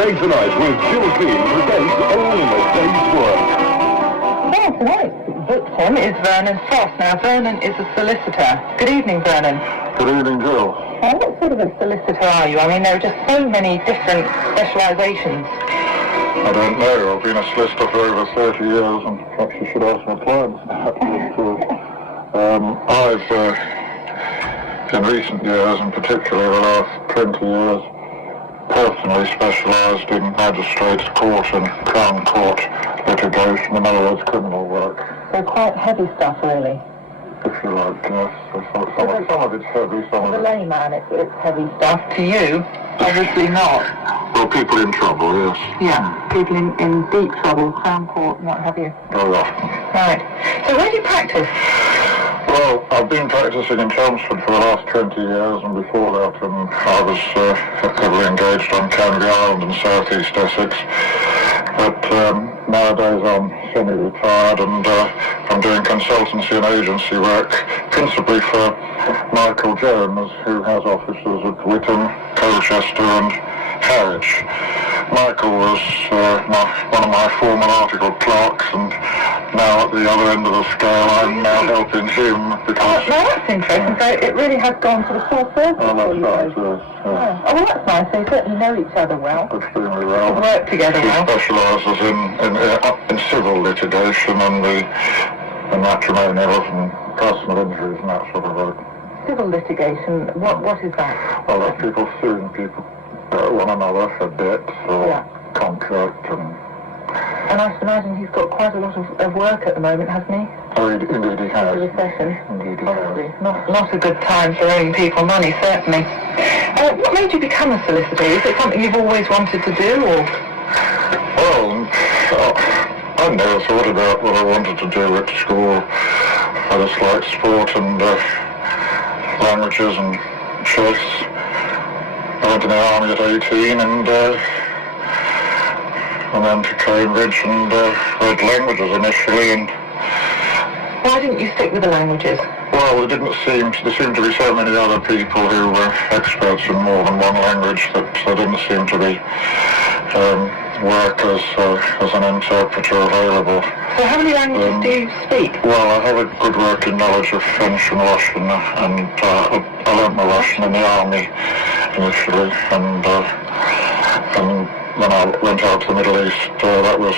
Day Tonight with Jill Keene presents All in a Day's Work. Well, tonight's victim is Vernon Frost. Now, Vernon is a solicitor. Good evening, Vernon. Good evening, Jill. What sort of a solicitor are you? I mean, there are just so many different specialisations. I don't know. I've been a solicitor for over 30 years, and perhaps you should ask my clients. I've, in recent years, and particularly the last 20 years, personally specialised in magistrates' court and crown court litigation, in other words, criminal work. So quite heavy stuff, really. If you like, yes. Some of it's heavy, some of For the it... layman, it's heavy stuff. To you, obviously not. Well, people in trouble, yes. Yeah, people in deep trouble, crown court and what have you. Very often. Right. So where do you practice? Well, I've been practising in Chelmsford for the last 20 years, and before that I was heavily engaged on Canby Island and South East Essex. But nowadays I'm semi-retired, and I'm doing consultancy and agency work, principally for Michael Jones, who has offices at Witham, Colchester and Harwich. Michael was one of my former article clerks, and now at the other end of the scale I'm now helping him because... Now that's interesting, so it really has gone to the full circle. Oh, that's right, yes. Oh, well, that's nice, they certainly know each other well. Extremely well. They work together He well. specialises in civil litigation and the matrimonials and personal injuries and that sort of work. Civil litigation, what is that? Well, that's people suing people, one another for debts or contract and... And I should imagine he's got quite a lot of work at the moment, hasn't he? Oh, indeed he has. The recession. Indeed he Obviously, has. not a good time for owing people money, certainly. What made you become a solicitor? Is it something you've always wanted to do, or...? Well, I never thought about what I wanted to do at school. I just liked sport and languages and chess. I went in the army at 18 and went to Cambridge and read languages initially. And why didn't you stick with the languages? well, there seemed to be so many other people who were experts in more than one language that there didn't seem to be work as an interpreter available. So how many languages do you speak? Well, I have a good working knowledge of French and Russian, and I learnt my Russian in the army initially, and then I went out to the Middle East. That was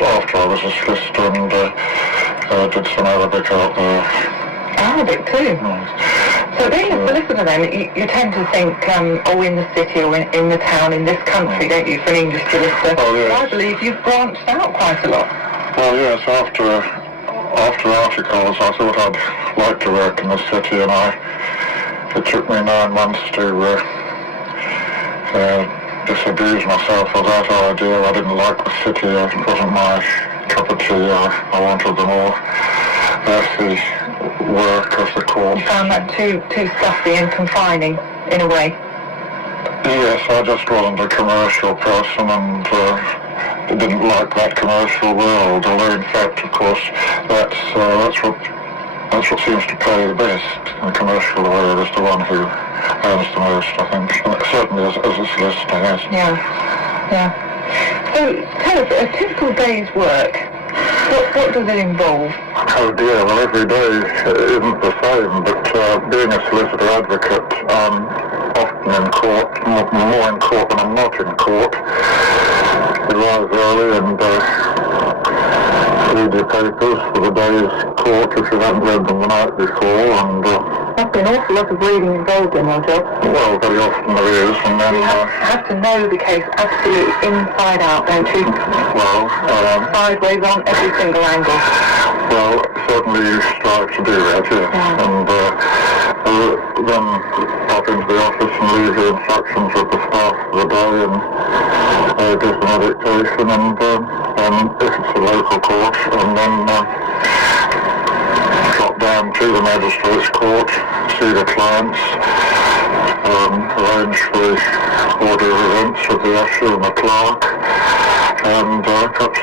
after I was a solicitor, and did some Arabic out there. Arabic too? So being a solicitor then, you tend to think, in the city or in the town, in this country, don't you, for an English solicitor? Oh, yes. I believe you've branched out quite a lot. Well, yes, after articles, I thought I'd like to work in the city, and it took me 9 months to disabuse myself of that idea. I didn't like the city, it wasn't my cup of tea. I wanted the more earthy work of the court. You found that too stuffy and confining, in a way? Yes, I just wasn't a commercial person, and didn't like that commercial world, although in fact, of course, that's what seems to pay the best. The commercial world is the one who earns the most, I think. Certainly as a solicitor, yes. Yeah. So tell us, a typical day's work, what does it involve? Oh dear, well every day isn't the same, but being a solicitor advocate, I'm often in court, more in court than I'm not in court. You rise early and read your papers for the day's court if you haven't read them the night before, and... Must be an awful lot of reading involved in your job. Well, very often there is, and then... You have to know the case absolutely inside out, don't you? Well, sideways on every single angle. Well, certainly you strive to do that, yes. Yeah. And then pop into the office and leave your instructions with the staff for the day, and give them a dictation, and if it's a local court, and then drop down to the magistrates' court, see the clients, arrange for the order of events with the usher and the clerk, and perhaps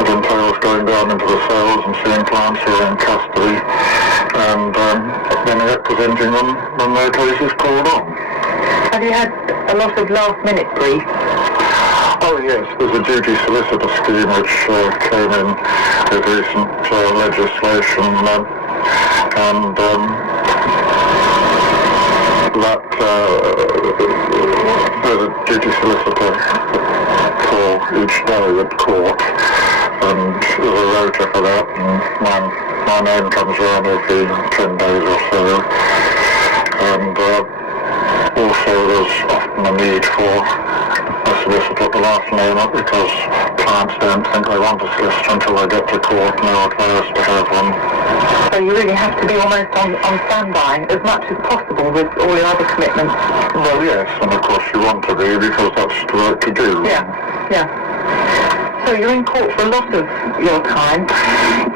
it entails going down into the cells and seeing clients who are in custody, and then representing them when their case is called on. Have you had a lot of last-minute briefs? Oh yes, there's a duty solicitor scheme which came in with recent legislation, and that there's a duty solicitor for each day at court, and there's a rota for that, and my name comes around every 10 days or so, and also there's often a need for a solicitor to last name up because clients don't think they want a solicitor until they get to court and they're advised to have one. So you really have to be almost on standby as much as possible with all your other commitments. Well, yes, and of course you want to be because that's the work to do. Yeah. So you're in court for a lot of your time?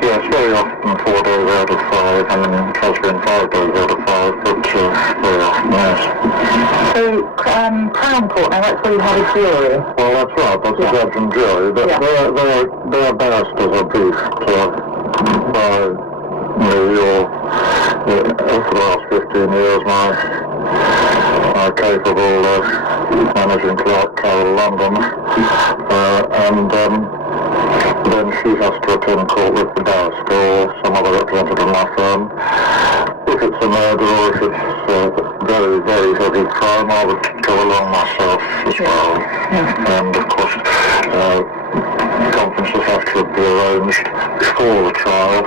Yes, very often 4 days out of 5, and it has been 5 days out of 5, but very often, yes. So, Crown Court, now that's where you have a jury? Well, that's right, that's a judge and jury, but their barristers are briefed by me, or for the last 15 years, my capable managing clerk, Carol London, and then she has to attend court with the barrister or some other representative of my firm. If it's a murder or if it's very, very heavy crime, I would go along myself as well. And of course, conferences have to be arranged before the trial,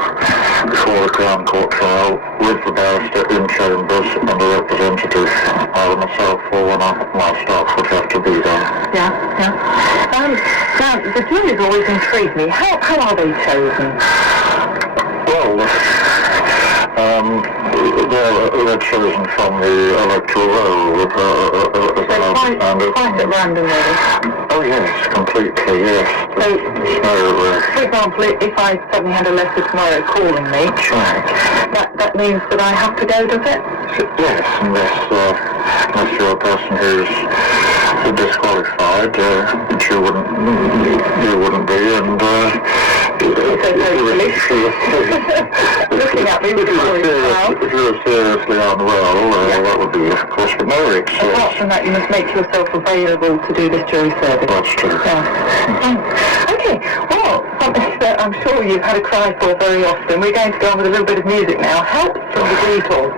before the Crown Court trial, with the barrister in chambers and a representative, either myself or one of my staff would have to be there. Now, the jury's always intrigued me. How are they chosen? Well, they're chosen from the electoral roll, as I understand it. Quite at random, really? Oh yes, completely, yes. So, for example, if I suddenly had a letter tomorrow calling me, that means that I have to go, does it? Yes, unless you're a person who's disqualified, which you wouldn't be, and looking at me with if you were seriously unwell, that would be, of course, but no, it's... Apart from that, you must make yourself available to do this jury service. That's true. Okay, well, something that I'm sure you've had a cry for very often. We're going to go on with a little bit of music now. Help from the Beatles.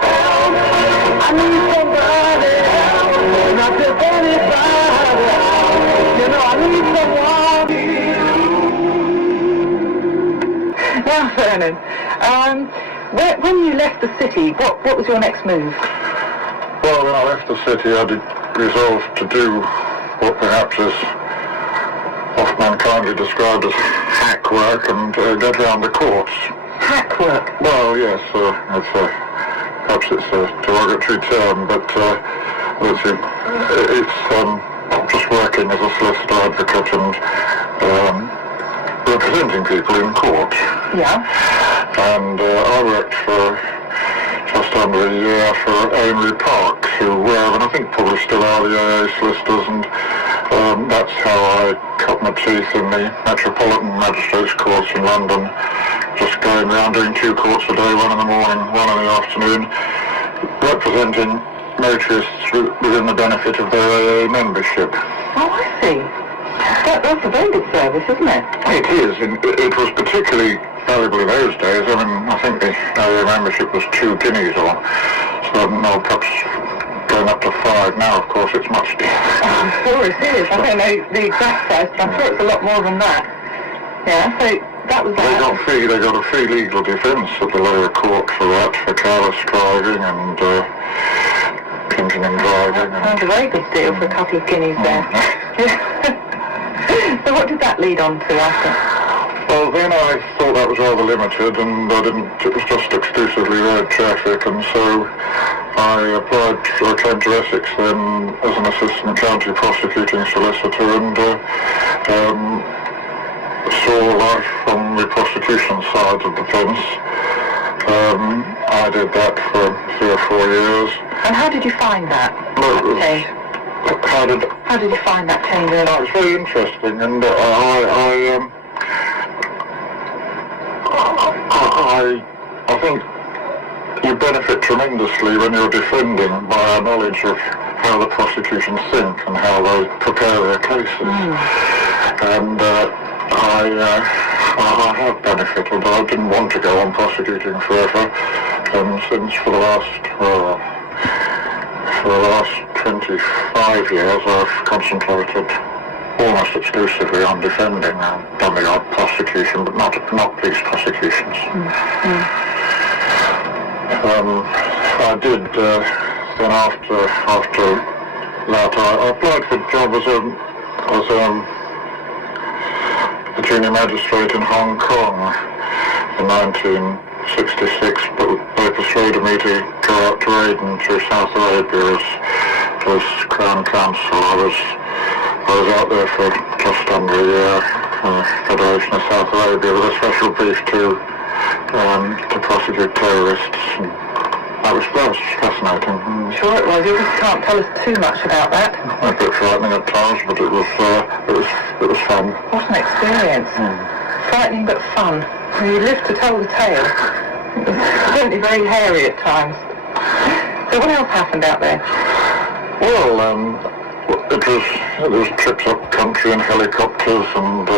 I need somebody else, not just anybody else. You know, I need someone. Now, Vernon, when you left the city, what was your next move? Well, when I left the city, I resolved to do what perhaps is often unkindly described as hack work and get round the courts. Hack work? Well, yes, perhaps it's a derogatory term, but it's just working as a solicitor advocate and representing people in court. Yeah. And I worked for just under a year for Ainley Park, who were, and I think probably still are, the AA solicitors, and that's how I cut my teeth in the Metropolitan Magistrates Courts in London, just going around doing 2 courts a day, 1 in the morning, 1 in the afternoon, representing motorists within the benefit of their AA membership. Oh, I see. That's a very good service, isn't it? It is, and it was particularly valuable in those days. I mean, I think the AA membership was 2 guineas or so, no, perhaps going up to 5 now, of course, it's much dearer. I'm sure it is. I don't know the exact price, but I'm sure it's a lot more than that. Yeah, so that was They got a free legal defence at the lower court for that, for careless driving and drinking and driving. That sounds a very good deal for a couple of guineas there. So what did that lead on to after? Well, then I thought that was rather limited, and it was just exclusively road traffic, and so I applied, I came to Essex then as an assistant county prosecuting solicitor, and saw life from the prosecution side of the fence. I did that for 3 or 4 years. And how did you find that? How did you find that change? It was very interesting, and I think you benefit tremendously when you're defending by a knowledge of how the prosecution think and how they prepare their cases. And I have benefited. I didn't want to go on prosecuting forever, and since for the last 25 years I've concentrated almost exclusively on defending. I've done the odd prosecution, but not police prosecutions. I did then after that I applied for a job as a junior magistrate in Hong Kong in 1966, but they persuaded me to go out to Aden to South Arabia as Crown Counsel. I was out there for just under a year, Federation of South Arabia, with a special brief to prosecute terrorists. And that was fascinating. Sure it was. You just can't tell us too much about that. A bit frightening at times, but it was fun. What an experience. Frightening but fun. You lived to tell the tale. It was certainly very hairy at times. So what else happened out there? Well, it was trips up country in helicopters, and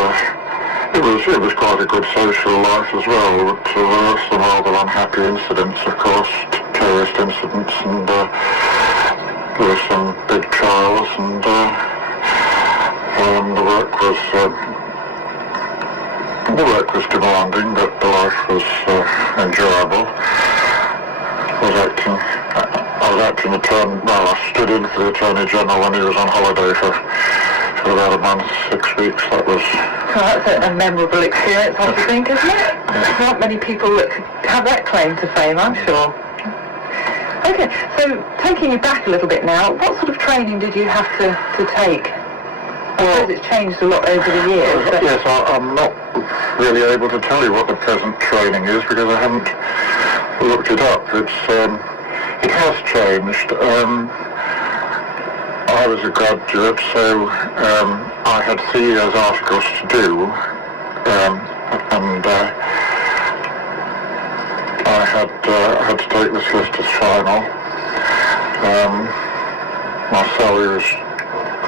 it was quite a good social life as well. But there were some rather unhappy incidents, of course, terrorist incidents, and there were some big trials, and the work was demanding, but the life was enjoyable. I stood in for the Attorney General when he was on holiday for about a month, 6 weeks. That was... Well, that's a memorable experience, I think, isn't it? There's not many people that could have that claim to fame, I'm sure. Okay, so taking you back a little bit now, what sort of training did you have to take? I suppose it's changed a lot over the years. But... Yes, I'm not really able to tell you what the present training is because I haven't looked it up. It has changed. I was a graduate, so I had 3 years articles to do, and I had to take the solicitor's final. My salary was,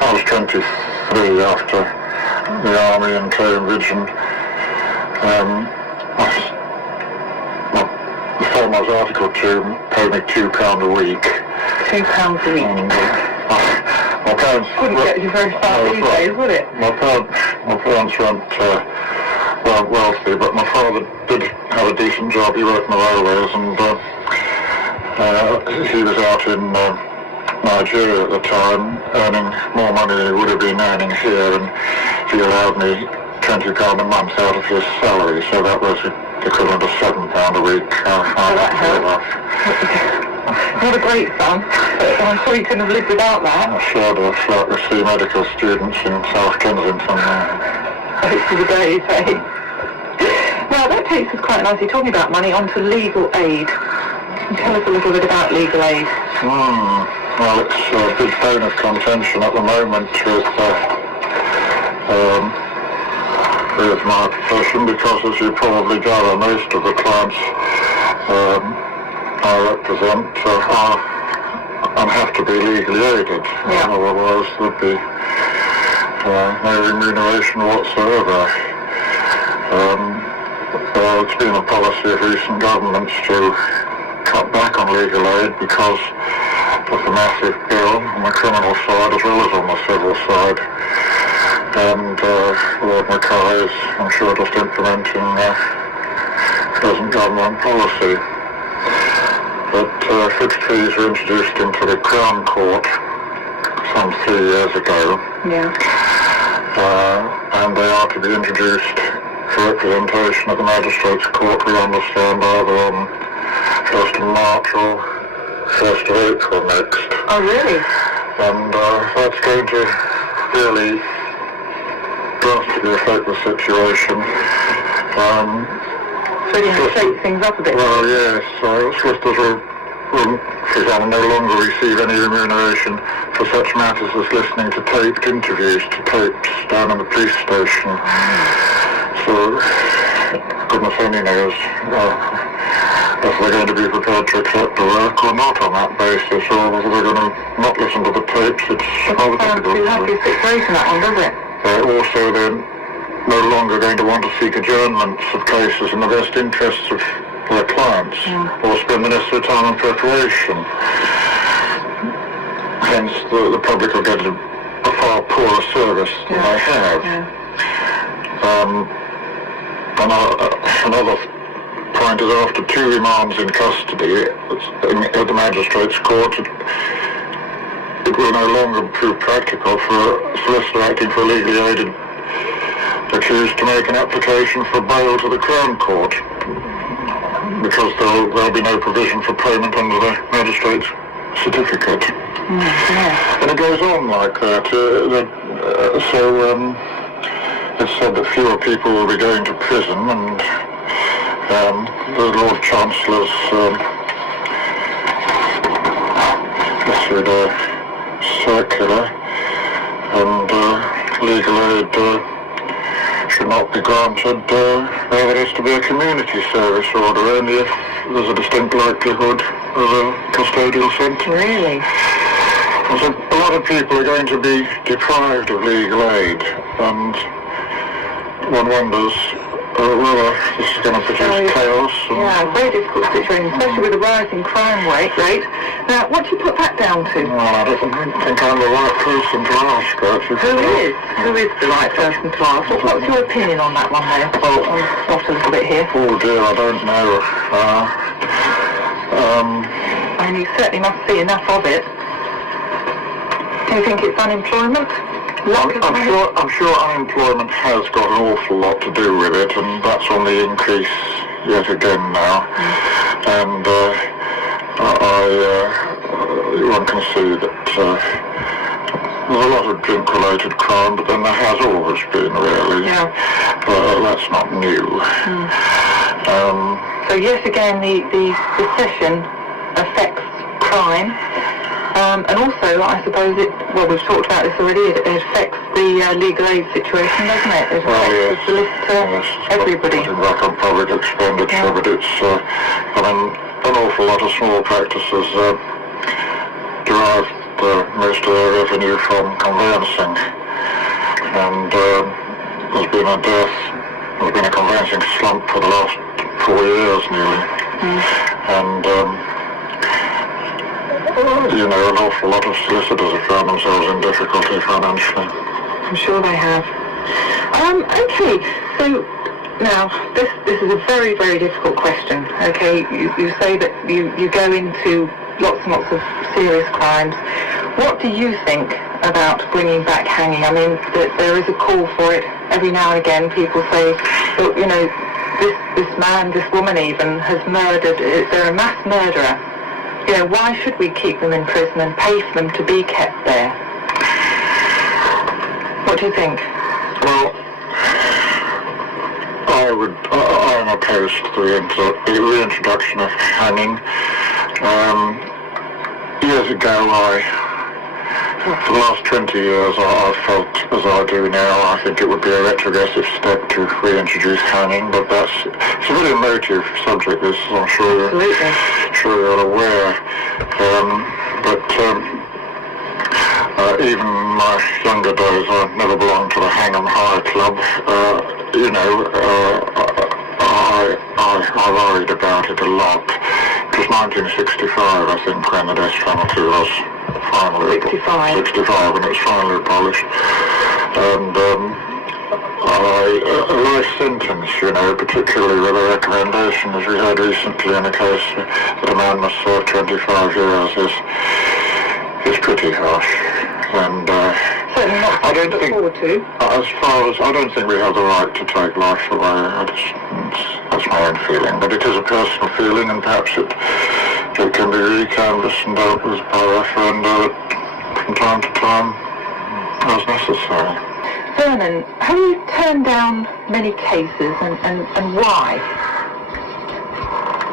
I was 23 after the army in Cambridge, and the firm I was article to paid me £2 a week. £2 a week? And, my parents wouldn't get you very far these days, would it? My parents weren't wealthy, but my father did have a decent job. He worked in the railways, and he was out in Nigeria at the time, earning more money than he would have been earning here, and he allowed me £20 a month out of his salary, so that was equivalent of £7 a week. That helped. What a great sum. I'm sure you couldn't have lived without that. I shared a flat with 3 medical students in South Kensington. Hopes of the days, eh? Well, that takes us quite nicely, talking about money, onto legal aid. Can you tell us a little bit about legal aid? Well, it's a big bone of contention at the moment with my profession, because as you probably gather, most of the clients I represent and have to be legally aided. Yeah. Otherwise there'd be no remuneration whatsoever. It's been a policy of recent governments to cut back on legal aid because of the massive bill on the criminal side as well as on the civil side. And Lord Mackay is, I'm sure, just implementing present government policy. But fixed fees were introduced into the Crown Court some 3 years ago. Yeah. And they are to be introduced for representation at the Magistrates' Court, we understand, either on 1st of March or 1st of April next. Oh, really? And that's going to really drastically affect the situation. So you can shake things up a bit. Well, yes. Solicitors will, for example, no longer receive any remuneration for such matters as listening to taped interviews, to tapes down in the police station. So, goodness only knows if they're going to be prepared to accept the work or not on that basis, or whether they're going to not listen to the tapes. It's rather difficult. It's a happy situation, that one, does it? Also, they're no longer going to want to seek adjournments of cases in the best interests of their clients, or spend the necessary time on preparation. Hence, the public will get a far poorer service than they have. Another point is, after 2 remands in custody at the magistrate's court, it will no longer prove practical for a solicitor acting for a legally aided accused to make an application for bail to the Crown Court, because there'll be no provision for payment under the magistrate's certificate. And it goes on like that. It's said that fewer people will be going to prison, and the Lord Chancellor's issued a circular, and legal aid should not be granted where there is to be a community service order, only if there's a distinct likelihood of a custodial sentence. Really? So a lot of people are going to be deprived of legal aid, and one wonders whether this is going to produce chaos. Yeah, very difficult situation, especially with the rising crime rate. Now, what do you put that down to? Well, I don't think I'm the right person to ask, actually. Who is the right person to ask? What's your opinion on that one there? Well, I'll stop a little bit here. Oh dear, I don't know. And you certainly must see enough of it. Do you think it's unemployment? I'm sure unemployment has got an awful lot to do with it, and that's on the increase yet again now. And one can see that there's a lot of drink-related crime, but then there has always been, really. Yeah. That's not new. So yet again, the recession affects crime. And also, I suppose we've talked about this already, it affects the legal aid situation, doesn't it? It affects the solicitor, everybody. Putting back on public expenditure, but it's, an awful lot of small practices derive most of their revenue from conveyancing. And there's been a conveyancing slump for the last 4 years nearly. And an awful lot of solicitors have found themselves in difficulty financially. I'm sure they have. Okay, so now this is a very, very difficult question. Okay, you say that you go into lots and lots of serious crimes. What do you think about bringing back hanging? I mean, there is a call for it every now and again. People say that, this man, this woman even, has murdered. They're a mass murderer. Why should we keep them in prison and pay for them to be kept there? What do you think? Well, I'm opposed to the reintroduction of hanging. Years ago, for the last 20 years, I felt as I do now. I think it would be a retrogressive step to reintroduce hanging, but it's a very emotive subject, this, I'm sure you're aware. Even in my younger days, I never belonged to the Hang 'em High Club. I worried about it a lot. It was 1965, I think, when the death penalty was finally 65 when it was finally abolished. And a life sentence, particularly with a recommendation, as we had recently in a case that a man must serve 25 years, is pretty harsh. And certainly not I don't think, forward to. I don't think we have the right to take life away. That's my own feeling, but it is a personal feeling, and perhaps it can be recanvassed and dealt with by referenda from time to time as necessary. Vernon, have you turned down many cases, and why?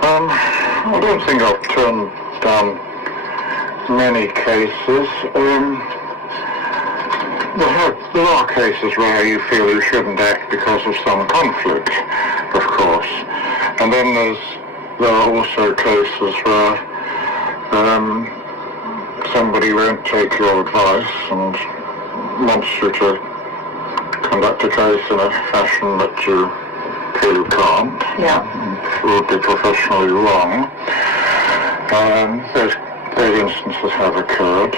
I don't think I've turned down many cases. There are cases where you feel you shouldn't act because of some conflict, of course. And then there's there are also cases where somebody won't take your advice and wants you to conduct a case in a fashion that you feel you can't. Yeah. It would be professionally wrong. Those instances have occurred.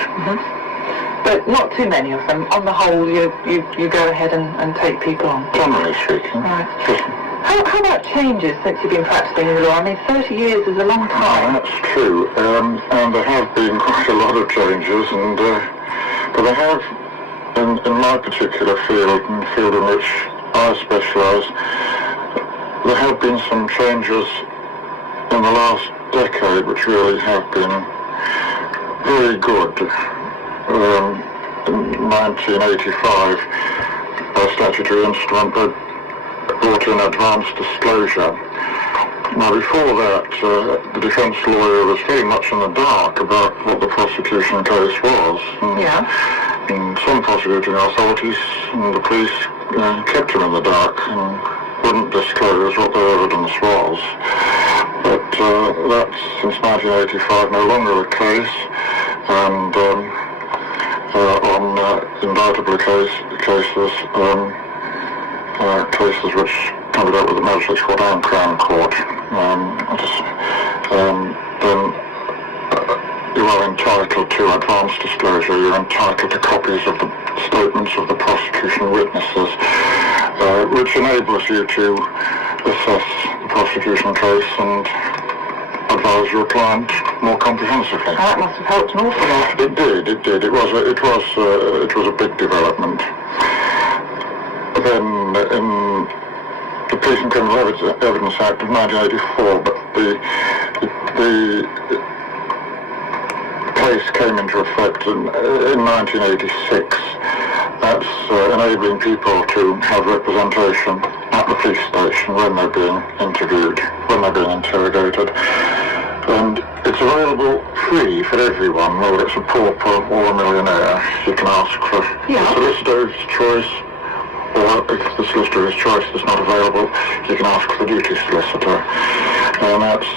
But not too many of them. On the whole, you go ahead and take people on. Generally speaking. Right. How about changes since you've been practicing the law? I mean, 30 years is a long time. That's true. And there have been quite a lot of changes, and but there have, in my particular field, in the field in which I specialise, there have been some changes in the last decade which really have been very good. In 1985, a statutory instrument that brought in advance disclosure. Now before that, the defence lawyer was very much in the dark about what the prosecution case was. And some prosecuting authorities and the police kept him in the dark and wouldn't disclose what their evidence was. But that's, since 1985, no longer the case. And on indictable cases, cases which can be dealt with the Magistrates Court and Crown Court, then you are entitled to advance disclosure. You're entitled to copies of the statements of the prosecution witnesses, which enables you to assess the prosecution case and advise your client more comprehensively. That must have helped an awful lot. It did. It was a big development. Then in the Police and Criminal Evidence Act of 1984, but the case came into effect in 1986. That's enabling people to have representation at the police station when they're being interviewed, when they're being interrogated. And it's available free for everyone, whether it's a pauper or a millionaire. You can ask for the solicitor's choice, or if the solicitor's choice is not available, you can ask for the duty solicitor. And that's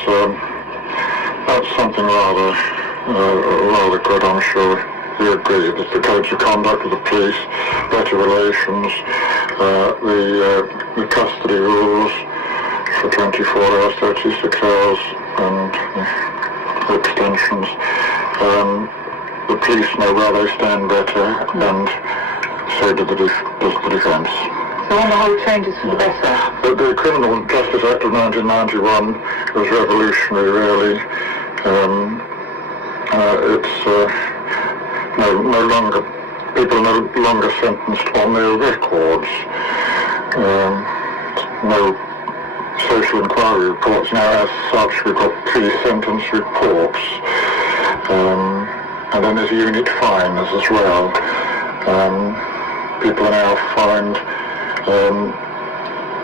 something rather good, I'm sure you agree. There's the codes of conduct of the police, better relations, the custody rules for 24 hours, 36 hours, and extensions. The police know where they stand better, and so does the defence. So on the whole, changes for the better? The Criminal Justice Act of 1991 was revolutionary, really. People are no longer sentenced on their records. No social inquiry reports. Now, as such, we've got pre-sentence reports. And then there's unit fines as well. People are now fined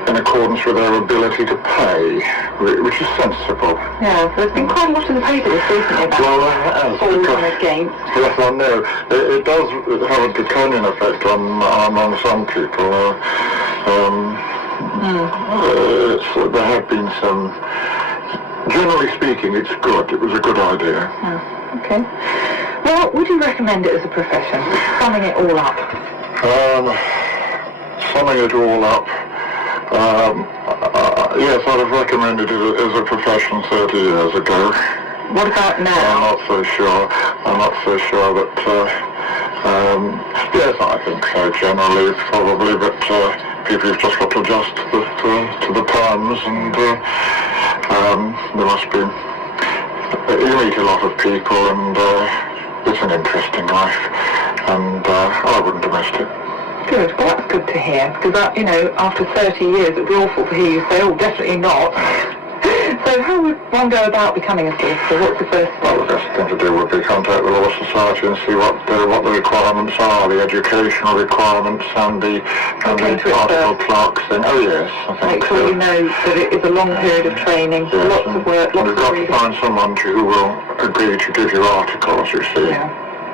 in accordance with their ability to pay, which is sensible. Yeah, there's been quite a lot in the paper this recently about falls and against. Yes, I know. It does have a draconian effect on some people. There have been some. Generally speaking, it's good. It was a good idea. Oh, okay. Well, would you recommend it as a profession? Summing it all up. Summing it all up. Yes, I'd have recommended it as a profession 30 years ago. What about now? I'm not so sure that, yes, I think so generally, probably, but people have just got to adjust to the times, and there must be, you meet a lot of people, and it's an interesting life, and I wouldn't have missed it. Good. Well, that's good to hear, because, after 30 years, it would be awful to hear you say, oh, definitely not. So how would one go about becoming a solicitor? What's the first step? Well, the best thing to do would be contact the Law Society and see what the requirements are, the educational requirements and the article clerks thing. Oh, yes, I think make sure you know that it is a long period of training, yes, lots of work, lots of reading. You've got to find someone who will agree to give you articles, you see. Yeah.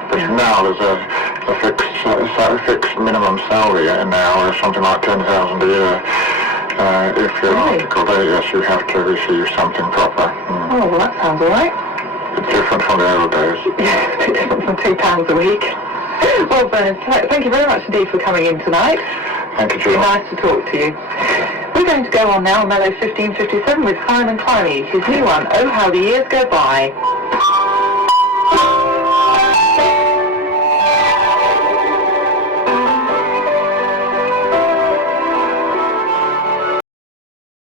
But now there's a fixed minimum salary now, something like $10,000 a year. If you're an article there, yes, you have to receive something proper. Oh, well, that sounds all right. It's different from the old days. Yes, a bit different from £2 a week. Well, Vernon, thank you very much indeed for coming in tonight. Thank you, It's Jill. been nice to talk to you. We're going to go on now, Mellow 1557, with Simon Climie, his new one, Oh How the Years Go By.